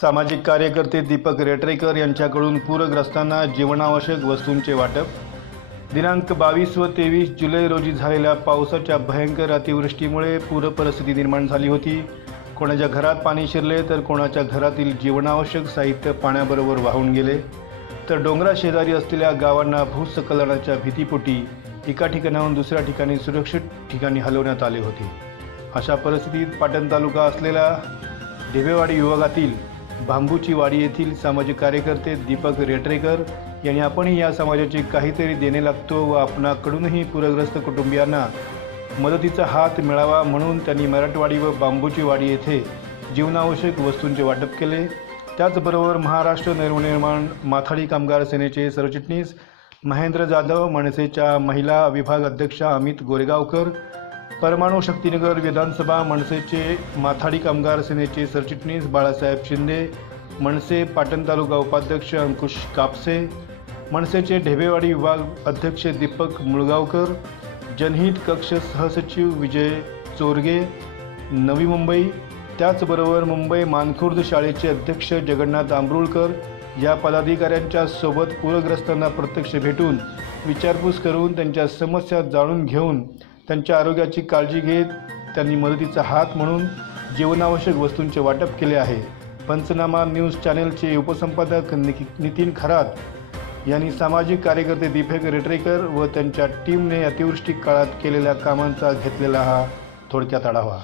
सामाजिक कार्यकर्ते दीपक रेटरेकर यांच्याकडून पूरग्रस्तांना जीवनावश्यक वस्तूंचे वाटप। दिनांक 22 व 23 जुलै रोजी झालेल्या पावसाच्या भयंकर अतिवृष्टीमुळे पूरपरिस्थिती निर्माण झाली होती। कोणाच्या घरात पाणी शिरले तर कोणाच्या घरातील जीवनावश्यक साहित्य पाण्याबरोबर वाहून गेले, तर डोंगराशेजारी असलेल्या गावांना भूस्खलनाच्या भीतीपोटी एका ठिकाणाहून दुसऱ्या ठिकाणी सुरक्षित ठिकाणी हलवण्यात आले होते। अशा परिस्थितीत पाटण तालुका असलेल्या ढेबेवाडी विभागातील बांबूची वाडी येथील सामाजिक कार्यकर्ते दीपक रेटरेकर यांनी आपणही या समाजाची काहीतरी देणे लागतो व आपणाकडूनही पूरग्रस्त कुटुंबियांना मदतीचा हात मिळावा म्हणून त्यांनी मराठवाडी व बांबूची वाडी येथे जीवनावश्यक वस्तूंचे वाटप केले। त्याचबरोबर महाराष्ट्र नवनिर्माण माथाडी कामगार सेनेचे सरचिटणीस महेंद्र जाधव, मनसेच्या महिला विभाग अध्यक्षा अमित गोरेगावकर, परमाणु शक्तीनगर विधानसभा मनसेचे माथाडी कामगार सेनेचे सरचिटणीस बाळासाहेब शिंदे, मनसे पाटण तालुका उपाध्यक्ष अंकुश कापसे, मनसेचे ढेबेवाडी विभाग अध्यक्ष दीपक मुळगावकर, जनहित कक्ष सहसचिव विजय चोरगे, नवी मुंबई, त्याचबरोबर मुंबई मानखुर्द शाळेचे अध्यक्ष जगन्नाथ आंबरुळकर या पदाधिकाऱ्यांच्या सोबत पूरग्रस्तांना प्रत्यक्ष भेटून विचारपूस करून त्यांच्या समस्या जाणून घेऊन त्यांच्या आरोग्याची काळजी घेत त्यांनी मदतीचा हात म्हणून जीवनावश्यक वस्तूंचे वाटप केले आहे। पंचनामा न्यूज चॅनलचे उपसंपादक नितीन खरात यांनी सामाजिक कार्यकर्ते दीपक रेटरेकर व त्यांच्या टीमने अतिवृष्टी काळात केलेल्या कामांचा घेतलेला हा थोडक्यात आढावा।